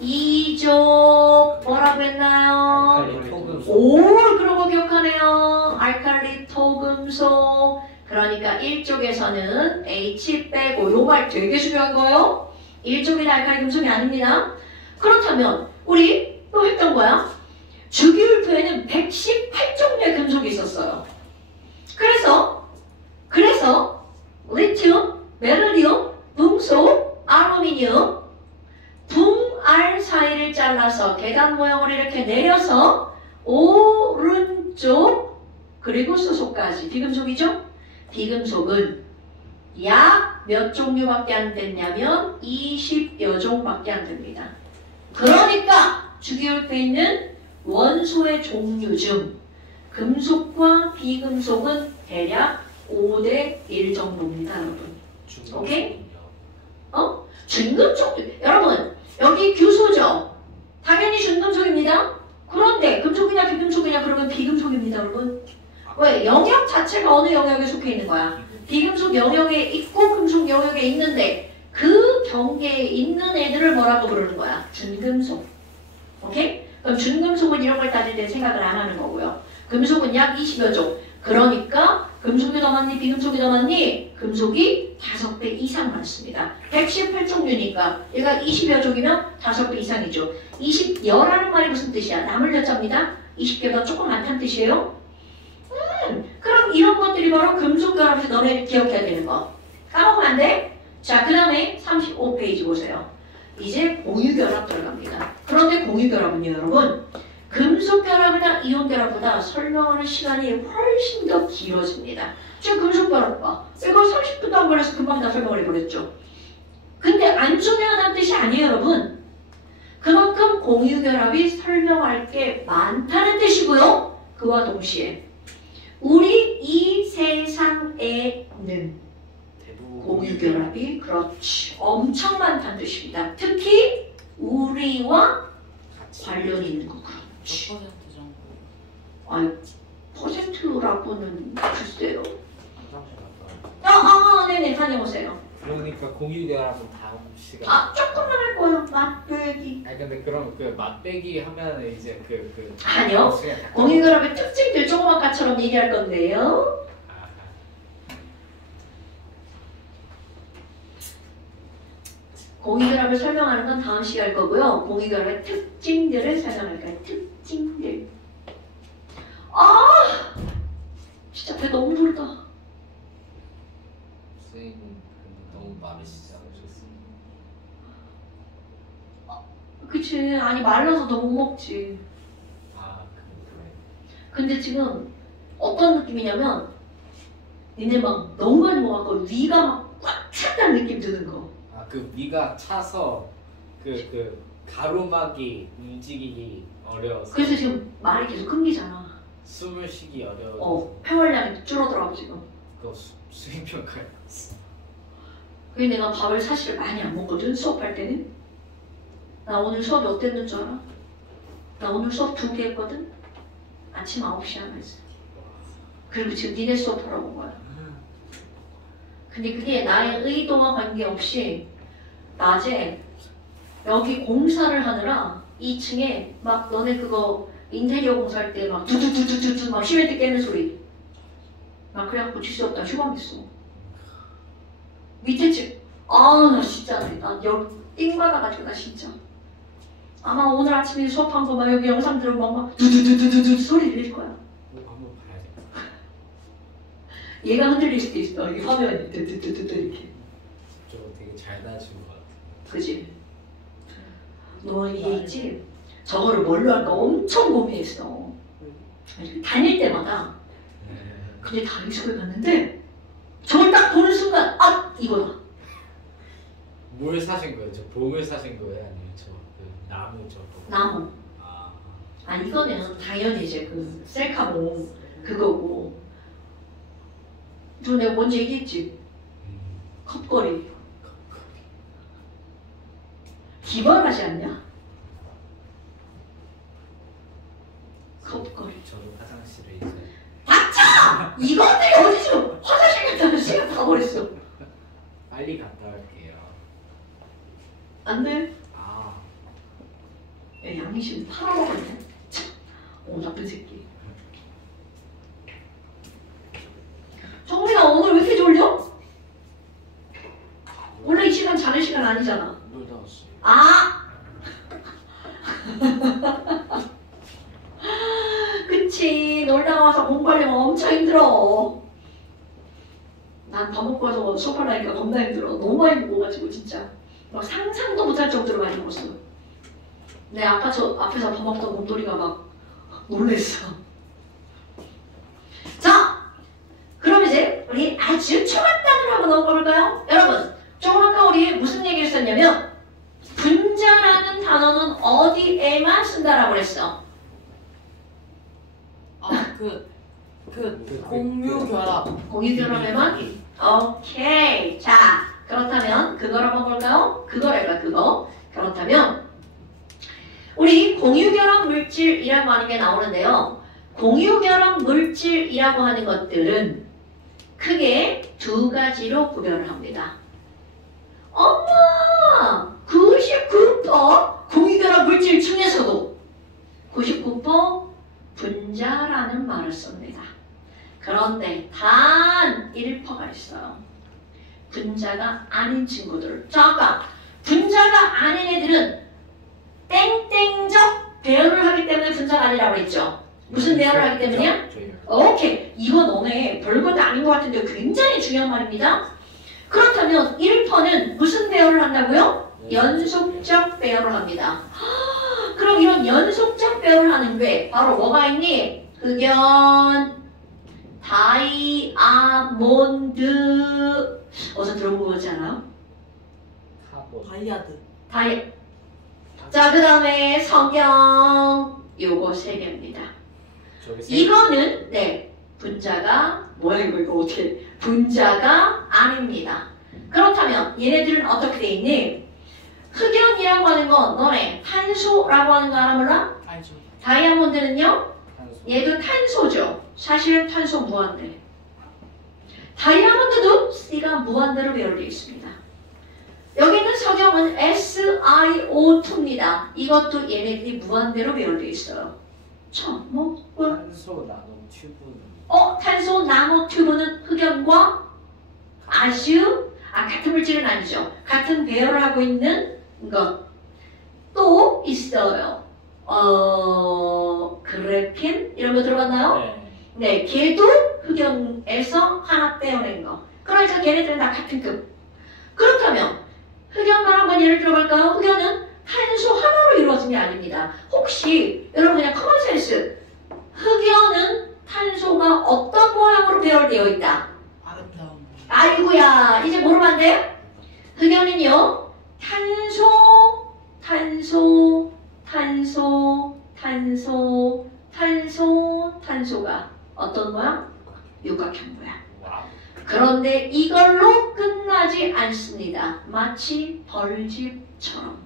2조 뭐라고 했나요? 알칼리 토금속. 오, 그런 거 기억하네요. 알칼리 토금속. 그러니까 1쪽에서는 H 빼고 요 말 되게 중요한 거예요. 1쪽이 알칼리 금속이 아닙니다. 그렇다면 우리 또 했던 거야. 주기율표에는 118종류의 금속이 있었어요. 그래서 리튬, 베릴리움, 붕소, 아루미늄, 붕알 사이를 잘라서 계단 모양으로 이렇게 내려서 오른쪽 그리고 수소까지 비금속이죠? 비금속은 약 몇 종류밖에 안 됐냐면 20여 종밖에 안 됩니다. 그러니까 주기율표에 있는 원소의 종류 중 금속과 비금속은 대략 5대 1 정도입니다, 여러분. 오케이? 준금속. 여러분, 여기 규소죠? 당연히 준금속입니다. 그런데 금속이냐 비금속이냐 그러면 비금속입니다, 여러분. 왜? 영역 자체가 어느 영역에 속해 있는 거야? 비금속 영역에 있고 금속 영역에 있는데 그 경계에 있는 애들을 뭐라고 부르는 거야? 준금속. 오케이? 그럼 준금속은 이런 걸 따질 때 생각을 안 하는 거고요. 금속은 약 20여 종. 그러니까 금속이 더 많니? 비금속이 더 많니? 금속이 5배 이상 많습니다. 118종류니까 얘가 20여 종이면 5배 이상이죠. 20여라는 말이 무슨 뜻이야? 남을 여자입니다. 20개보다 조금 많다는 뜻이에요. 그럼 이런 것들이 바로 금속 결합에서 너네 기억해야 되는 거. 까먹으면 안 돼? 자, 그 다음에 35페이지 보세요. 이제 공유결합 들어갑니다. 그런데 공유결합은요, 여러분. 금속 결합이나 이온 결합보다 설명하는 시간이 훨씬 더 길어집니다. 지금 금속 결합 봐. 이거 30분도 안 걸려서 금방 다 설명을 해버렸죠. 근데 안 중요하다는 뜻이 아니에요, 여러분. 그만큼 공유결합이 설명할 게 많다는 뜻이고요. 그와 동시에 우리 이 세상에는 공유결합이 그렇지 엄청 많다는 뜻입니다. 특히 우리와 관련 있는 거 그렇지. 몇 퍼센트 정도? 아니 퍼센트라고는 글쎄요. 화장실 갔다 네네 다녀오세요. 그러니까 공유결합은 다음 시간. 아 조금만 할 거예요. 맛배기. 아니 근데 그럼 그 맛배기 하면 이제 아니요. 시간 다 공유결합의 특징들 조금 아까처럼 얘기할 건데요. 아, 공유결합을 설명하는 건 다음 시간 할 거고요. 공유결합의 특징들을 설명할 거예요. 특징들. 아 진짜 배 너무 부르다. 선생님 너무 마르시지 않으셨어요? 그치. 아니 말라서 더 못 먹지. 아 그래. 근데 지금 어떤 느낌이냐면 니네 막 너무 많이 먹어갖고 위가 막 꽉 찼다는 느낌 드는 거. 아그 위가 차서 그 가로막이 움직이기 어려워서. 그래서 지금 말이 계속 끊기잖아. 숨을 쉬기 어려워. 폐활량이 줄어들어 지금. 그거 수행평가에 그래서 내가 밥을 사실 많이 안 먹거든 수업할 때는. 나 오늘 수업이 어땠는 줄 알아? 나 오늘 수업 2개 했거든. 아침 9시에 하나 했어. 그리고 지금 니네 수업하러 온 거야. 근데 그게 나의 의도와 관계없이 낮에 여기 공사를 하느라 2층에 막 너네 그거 인테리어 공사할 때 막 두두두두두 막 시멘트 깨는 소리 막 그래갖고 줄 수 없다 휴방했어. 밑에 집 나 진짜 나띵 받아가지고 나 진짜 아마 오늘 아침에 수업한 거 막 여기 영상 들으면 막 두두두두두 소리 들릴 거야. 한번 봐야겠다. 얘가 흔들릴 수도 있어. 여기 화면이 두두두두 이렇게. 저거 되게 잘 다신 것 같아요. 그지? 너 이게 있지? 저거를 뭘로 할까 엄청 고민했어. 다닐 때마다. 근데 다리수에 갔는데 저걸 딱 보는 순간 이거다. 뭘 사신 거예요? 저 봉을 사신 거예요? 아니면 그 나무 저거? 나무. 이거는 당연히 이제 그 셀카봉 그거고. 저 내가 먼저 얘기했지. 컵걸이. 기발하지 않냐? 컵걸이. 저도 화장실에 있어요. 맞자! 이것들이 어디 지금 화장실 갔다 시간 다 버렸어. 빨리 갔다 올게요. 안 돼. 아, 양심 팔아먹었네. 나쁜 새끼. 정민아 오늘 왜 이렇게 졸려? 원래 이 시간 자는 시간 아니잖아. 놀다 왔어요. 그치. 놀다 와서 공부하려면 엄청 힘들어. 난 밥 먹고 와서 수업하려니까 겁나 힘들어. 너무 많이 먹어가지고 진짜 막 상상도 못할 정도로 많이 먹었어. 내 앞에서 밥 먹던 곰돌이가 막 놀랬어. 자, 그럼 이제 우리 아주 초간단으로 한번 넘어볼까요? 여러분, 조금 아까 우리 무슨 얘기를 썼냐면 분자라는 단어는 어디에만 쓴다라고 그랬어. 공유결합. 공유결합에만? 오케이. 자, 그렇다면 그걸 한번 볼까요? 그거랄까 그거. 그렇다면 우리 공유결합 물질이라고 하는 게 나오는데요. 공유결합 물질이라고 하는 것들은 크게 2가지로 구별을 합니다. 엄마! 99% 공유결합 물질 중에서도 99% 분자라는 말을 씁니다. 그런데 단 1%가 있어요. 분자가 아닌 친구들. 잠깐! 분자가 아닌 애들은 땡땡적 배열을 하기 때문에 분자가 아니라고 했죠. 무슨 배열을 하기 때문이야? 오케이. 이거 너네 별것도 아닌 것 같은데 굉장히 중요한 말입니다. 그렇다면 1%는 무슨 배열을 한다고요? 연속적 배열을 합니다. 그럼 이런 연속적 배열을 하는 게 바로 뭐가 있니? 흑연, 다이아몬드. 어디서 들어본 거 같지 않아요? 다이아드. 자, 그 다음에 성경. 요거 3개입니다. 이거는 분자가 뭐야 이거 어떻게 분자가 아닙니다. 그렇다면 얘네들은 어떻게 돼 있니? 흑연이라고 하는 건 너네 탄소라고 하는 거 알아 몰라? 알죠. 다이아몬드는요? 얘도 탄소죠. 사실은 탄소 무한대. 다이아몬드도 C가 무한대로 배열되어 있습니다. 여기 있는 석영은 SiO2입니다. 이것도 얘네들이 무한대로 배열되어 있어요. 뭐? 탄소 나노 튜브는 탄소 나노튜브는 흑연과 아주 같은 물질은 아니죠. 같은 배열을 하고 있는 것. 또 있어요. 그래핀 이런 거 들어봤나요? 네, 걔도 흑연에서 하나 떼어낸 거. 그러니까 걔네들은 다 같은 급. 그렇다면 흑연만 한번 예를 들어볼까요? 흑연은 탄소 하나로 이루어진 게 아닙니다. 혹시 여러분 그냥 커먼센스 흑연은 탄소가 어떤 모양으로 배열되어 있다? 아름다운. 아이고야 이제 모르면 안 돼요? 흑연은요 탄소가 어떤 모양? 육각형 모양. 그런데 이걸로 끝나지 않습니다. 마치 벌집처럼.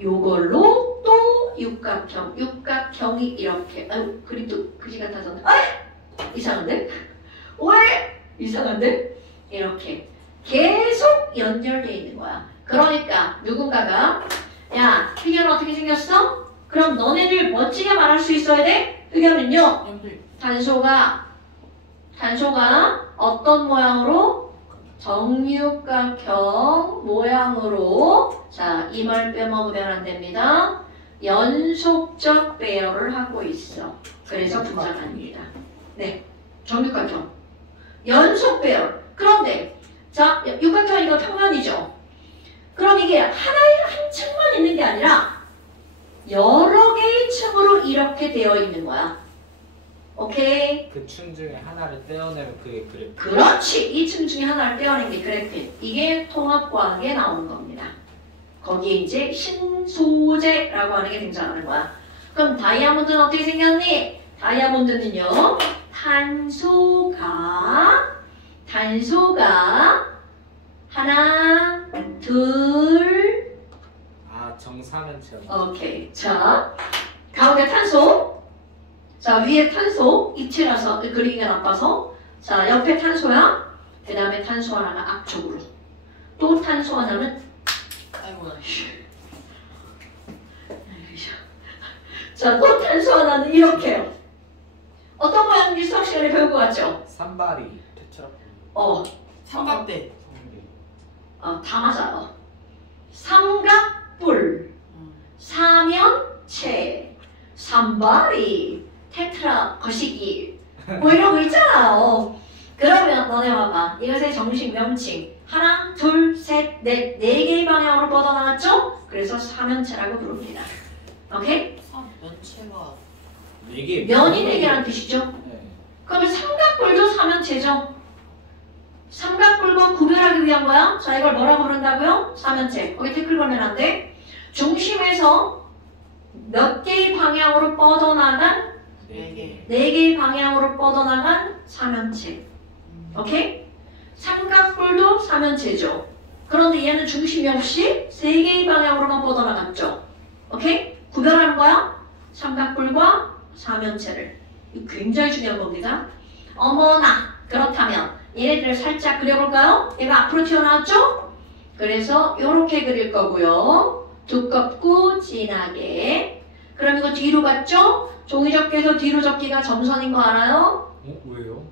요걸로 또 육각형이 이렇게. 아유 그림도 그지 같아졌네. 이상한데? 왜? 이상한데? 이렇게 계속 연결되어 있는 거야. 그러니까 누군가가 야 흑연은 어떻게 생겼어? 그럼 너네들 멋지게 말할 수 있어야 돼? 흑연은요 탄소가 어떤 모양으로? 정육각형 모양으로. 자, 이 말 빼먹으면 안 됩니다. 연속적 배열을 하고 있어. 그래서 분자가 아닙니다. 네, 정육각형 연속 배열. 그런데 자, 육각형 이거 평면이죠. 그럼 이게 하나의 한 층만 있는 게 아니라 여러 개의 층으로 이렇게 되어 있는 거야. 오케이? 그 층 중에 하나를 떼어내면 그게 그래프. 그렇지. 이 층 중에 하나를 떼어낸 게 그래핀. 이게 통합과학에 나오는 겁니다. 거기에 이제 신소재라고 하는 게 등장하는 거야. 그럼 다이아몬드는 어떻게 생겼니? 다이아몬드는요. 탄소가 하나, 둘. 정사면체. 오케이. 자, 가운데 탄소. 자, 위에 탄소, 입체라서 그리기가 나빠서. 자, 옆에 탄소야. 그 다음에 탄소 하나가 앞쪽으로. 또 탄소 하나는 아이고. 자, 또 탄소 하나는 이렇게요. 어떤 모양인지 수학 시간에 배울 것 같죠? 산발이 테트라. 삼각대. 다 맞아요. 삼각뿔, 사면체, 삼바리, 테트라, 거시기 뭐 이런 거 있잖아요. 그러면 너네 봐봐. 이것의 정식 명칭 하나, 둘, 셋, 넷, 네 개의 방향으로 뻗어나갔죠? 그래서 사면체라고 부릅니다. 오케이? 면체가 4개. 면이 네 개라는 뜻이죠? 네. 그러면 삼각뿔도 사면체죠? 삼각뿔과 구별하기 위한 거야? 자, 이걸 뭐라고 부른다고요? 사면체. 거기 태클 걸면 안 돼. 중심에서 몇 개의 방향으로 뻗어나간? 4개. 네 개의 방향으로 뻗어나간 사면체. 오케이? 삼각뿔도 사면체죠. 그런데 얘는 중심이 없이 3개의 방향으로만 뻗어나갔죠. 오케이? 구별하는 거야? 삼각뿔과 사면체를. 이거 굉장히 중요한 겁니다. 어머나! 그렇다면 얘네들을 살짝 그려볼까요? 얘가 앞으로 튀어나왔죠? 그래서 이렇게 그릴 거고요. 두껍고 진하게. 그럼 이거 뒤로 갔죠? 종이접기에서 뒤로 접기가 점선인 거 알아요? 왜요?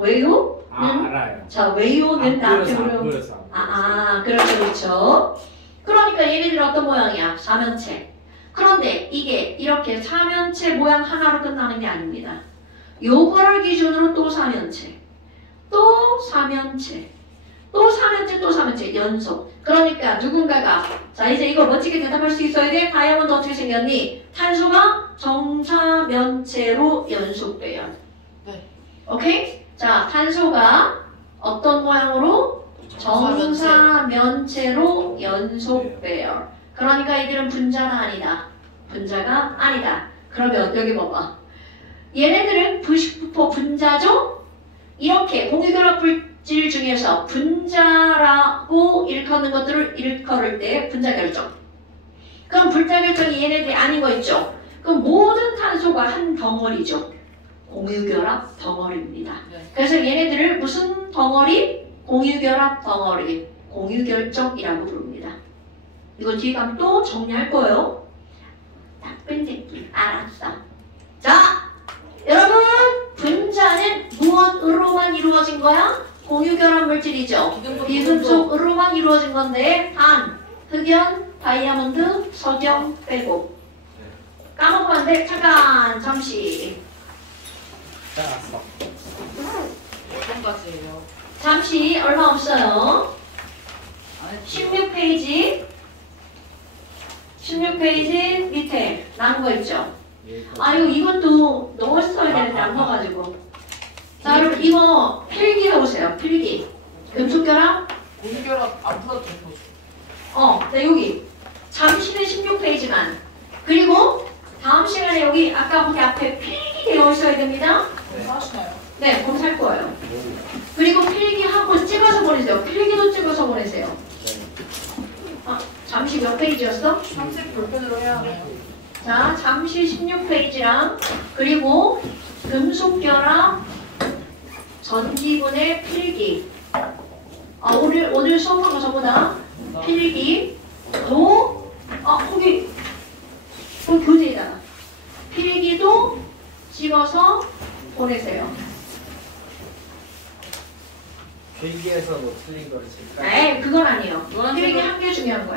왜요? 알아요. 자, 왜요는 나한테 물어. 보여서. 그렇죠, 그렇죠. 그러니까 얘네들 어떤 모양이야? 사면체. 그런데 이게 이렇게 사면체 모양 하나로 끝나는 게 아닙니다. 요거를 기준으로 또 사면체, 또 사면체, 또 사면체, 또 사면체, 연속. 그러니까 누군가가 자 이제 이거 멋지게 대답할 수 있어야 돼. 다이아몬드 어떻게 생겼니? 탄소가 정사면체로 연속 배열. 네. 오케이? 자, 탄소가 어떤 모양으로? 정사면체로 연속 배열. 그러니까 이들은 분자가 아니다. 분자가 아니다. 그러면 여기 봐봐. 얘네들은 부식부포 분자죠? 이렇게 공유결합 물질 중에서 분자라고 일컫는 것들을 일컬을 때 분자 결정. 그럼 분자 결정이 얘네들이 아닌 거 있죠? 그럼 모든 탄소가 한 덩어리죠. 공유결합 덩어리입니다. 네. 그래서 얘네들을 무슨 덩어리? 공유결합 덩어리, 공유결정이라고 부릅니다. 이거 뒤에 가면 또 정리할 거예요. 나쁜 새끼, 알았어. 자, 여러분, 분자는 무엇으로만 이루어진 거야? 공유결합 물질이죠. 비금속으로만 이루어진 건데, 단, 흑연, 다이아몬드, 석영 빼고. 까먹으면 안 돼. 잠깐, 잠시. 알았어. 어떤 가지예요? 잠시, 얼마 없어요. 안 16페이지. 16페이지 밑에 남은 거 있죠? 아이고, 이것도 넣었어야 되는데 안 넣어가지고. 자, 여러분, 이거 필기 해보세요. 필기. 금속결합? 공결합 안 풀어도 되는 거죠. 네, 여기. 잠시는 16페이지만. 그리고 다음 시간에 여기 아까 거기 앞에 필기 되어 있어야 됩니다. 하시나요? 네, 거기 살 거예요. 그리고 필기하고 찍어서 보내세요. 필기도 찍어서 보내세요. 잠시 몇 페이지였어? 30 볼펜으로 해야 하나요? 자, 잠시 16페이지랑 그리고 금속결합 전기분의 필기. 오늘 수업한 거 전부 다 필기. 또, 거기 교재에다가 필기도 찍어서 보내세요. 필기에서 뭐 틀린 걸 칠까? 네, 그건 아니에요. 노란색으로 필기 한 개 중요한 거야.